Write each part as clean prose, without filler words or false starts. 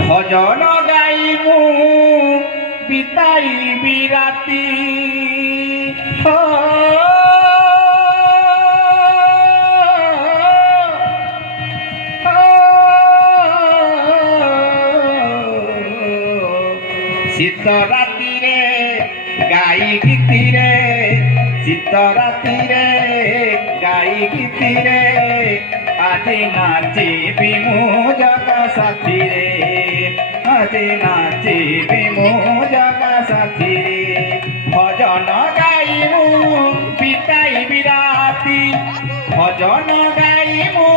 ভজন গাইমু বিতাইবি রাতি শীত রাতিরে গাই গীতিরে শীত রাতিরে গাই গীতিরে আজি নাচিবি মু জগা সাথীরে আজি নাচিবি মু জগা সাথীরে ভজন গাইমু বিতাইবি রাতি ভজন গাইমু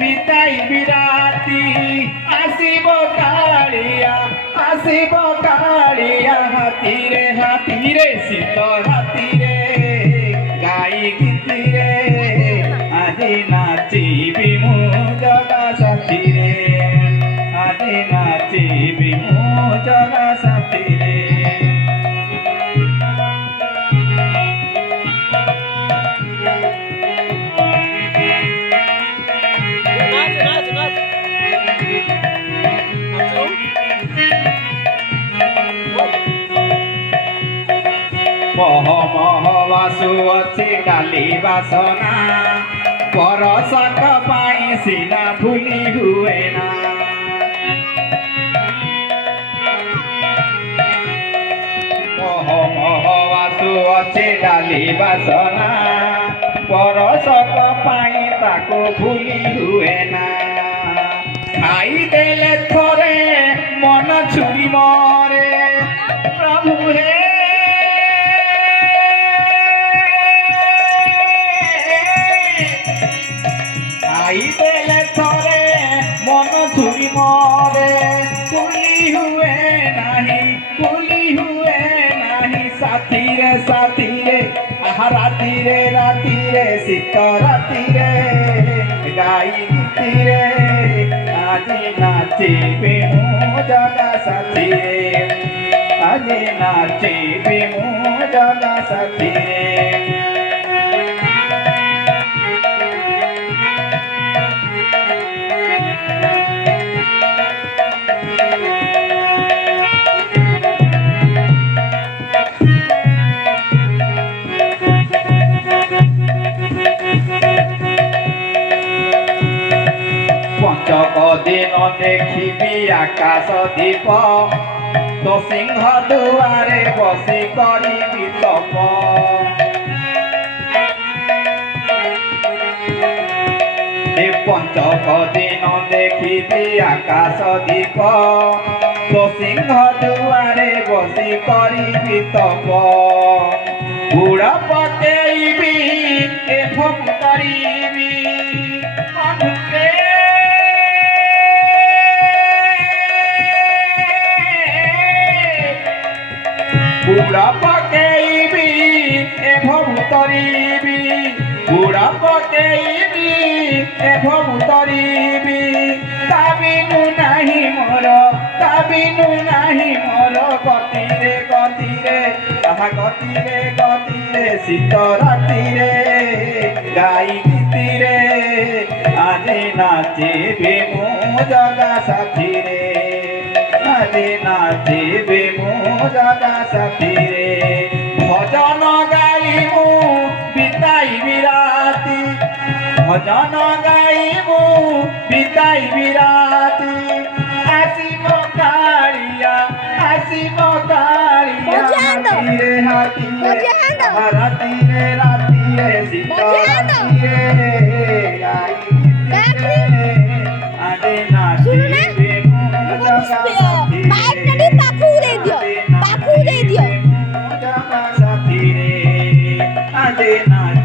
বিতাইবি রাতি আসিব কাଳିয়া আসিব কাଳିয়া হাতীরে হাতীরে শীত রাতিরে গাই গীতিরে আজি নাচিবি মু জগা সাথীরে আজি নাচিবি মু জগা সাথীরে মহ মহ বাসু ଅଛି ଡାଲି ବାସନା ପରସକ ପାଇଁ ସିନା ଭୁଲି ହୁଏ ନା ମହ ମହ ବାସୁ ଅଛି ଡାଲି ବାସନା ପରସକ ପାଇଁ ତାକୁ ଭୁଲି ହୁଏ ନା ଖାଇଦେଲେ ଥରେ ମନ ଛୁରି ମରେ ପ୍ରଭୁ ହେ খাইদেলে থরে মন ছুরি মরে ভুলি হুয়ে নাহি সাথীরে সাথীরে আহা রাতিরে রাতিরে শীত রাতিরে গাই গীতিরে আজি নাচিবি মু জগা সাথীরে আজি নাচিবি মু জগা সাথীরে পঞ্চক দিন দেখিবি আকাশ দীপ তো সিংহ দুয়ারে বসি করিবি তপ পঞ্চক দিন দেখিবি আকাশ দীপ তো সিংহ দুয়ারে বসি করিবি তপ বুড় পকেইবি এবং করিবি মধুরে বুড়া পকেইবি এবং তরিবি বুড়া পকেইবি এবং তরিবি তাবিনু নাহি মোর গতিরে গতিরে তাহা গতিরে গতিরে শীত রাতিরে গাই গীতিরে আজি নাচিবি মু জগা সাথীরে আজি নাচিবি মু জগা সাথীরে ভজন গাইমু বিতাইবি রাতি ভজন গাইমু বিতাইবি রাতি আসিব কাଳିয়া হাতীরে হাতীরে রাতিরে রাতিরে শীত রাতিরে গাই গীতিরে আজি নাচিবি মু জগা সাথীরে পাখু দে দিও জগা সাথীরে আজি নাচিবি